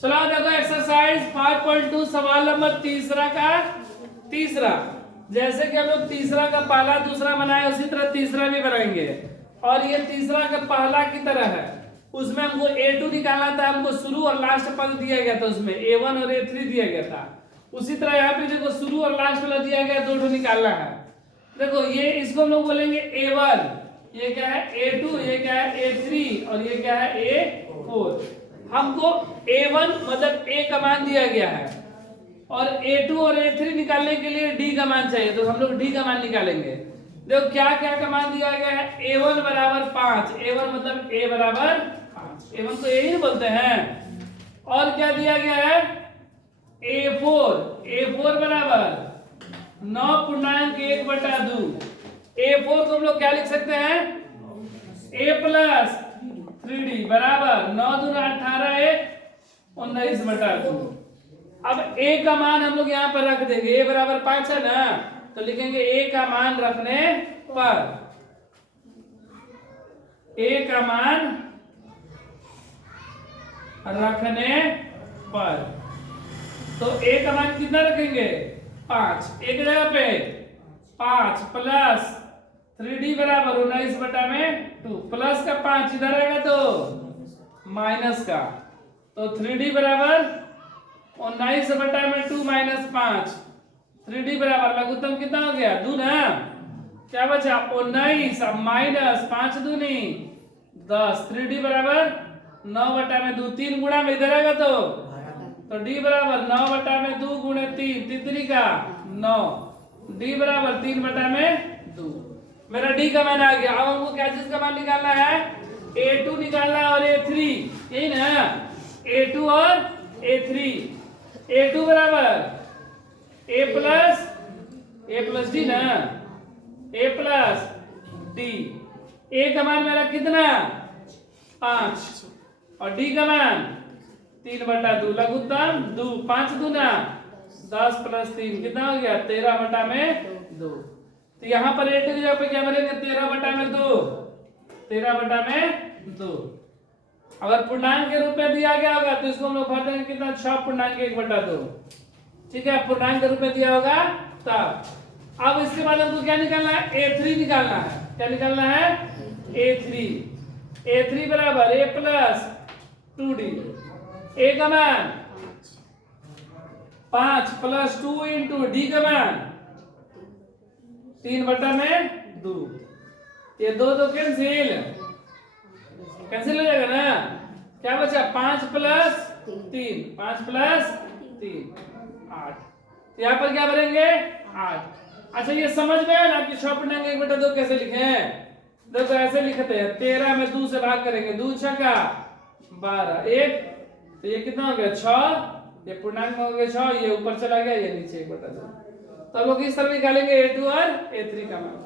चलो देखो एक्सरसाइज 5.2 सवाल नंबर तीसरा का तीसरा। जैसे कि हम लोग तीसरा का पहला दूसरा बनाए उसी तरह तीसरा भी बनाएंगे। और ये तीसरा का पहला की तरह है, उसमें हमको A2 निकालना था, हमको शुरू और लास्ट पद दिया गया था, उसमें A1 और A3 दिया गया था। उसी तरह यहाँ पे देखो शुरू और लास्ट वाला दिया गया, दो ठो निकालना है। देखो ये इसको हम लोग बोलेंगे A1, ये क्या है A2, ये क्या है A3 और ये क्या है A4। हमको A1 मतलब A का मान दिया गया है और A2 और A3 निकालने के लिए D का मान चाहिए, तो हम लोग D का मान निकालेंगे। देखो क्या क्या का मान दिया गया है, A1 बराबर 5, A1 मतलब A बराबर 5, A1 को यही बोलते हैं। और क्या दिया गया है A4 बराबर 9.1/2। A4 को हम लोग क्या लिख सकते हैं A प्लस 3D बराबर 9 दूना 18 1 19/2। अब A का मान हम लोग यहाँ पर रख देंगे, A बराबर 5 है ना, तो लिखेंगे A का मान रखने पर, A का मान रखने पर, तो A का मान कितना रखेंगे 5, एक जगह पे 5 प्लस 3D बराबर 19/2, प्लस का 5 इधर आएगा तो माइनस का, तो 3D बराबर 19/2 माइनस 5, 3D बराबर लघुत्तम कितना हो गया 2 ना, क्या बचा 19 माइनस 5 दूनी 10, 3D बराबर 9/2, 3 गुणा में इधर आएगा तो D बराबर 9/2 गुणे 3, तितरी का 9, D बराबर 3/2। मेरा D का मान आ गया। अब हमको क्या चीज का मान निकालना है, A2 निकालना है और A3, यही ना, A2 और A3। A2 बराबर A प्लस D ना, A प्लस D। A का मान मेरा कितना 5 और D का मान 3/2, लघुत्तम 2, 5 दूना 10 प्लस 3 कितना हो गया 13/2। तो यहाँ पर A2 की जगह पे क्या बनेंगे 13/2, 13/2। अगर पूर्णांक के रूप में दिया गया होगा तो इसको हम लोग भर देंगे कितना 6.1/2। ठीक है, पूर्णांक के रूप में दिया होगा तब। अब इसके बाद हमको क्या निकालना है A3 निकालना है। क्या निकालना है A3 बराबर A प्लस 2D। A का मान 5 प्लस 2 इंटू D का मान 3/2। ये दो कैंसिल हो जाएगा ना, क्या बचा 5 प्लस 3, 5 प्लस 3 8। यहाँ पर क्या भरेंगे 8। अच्छा ये समझ में ना कि 6.1/2 कैसे लिखे हैं। देखो ऐसे लिखते हैं, 13 में 2 से भाग करेंगे, 2 छक्का 12 1, तो ये कितना हो गया 6, ये पूर्णांक में हो गया 6, ये ऊपर चला गया, ये नीचे 1/2। तो लोग इस तरह निकालेंगे A2 और A3 का मान।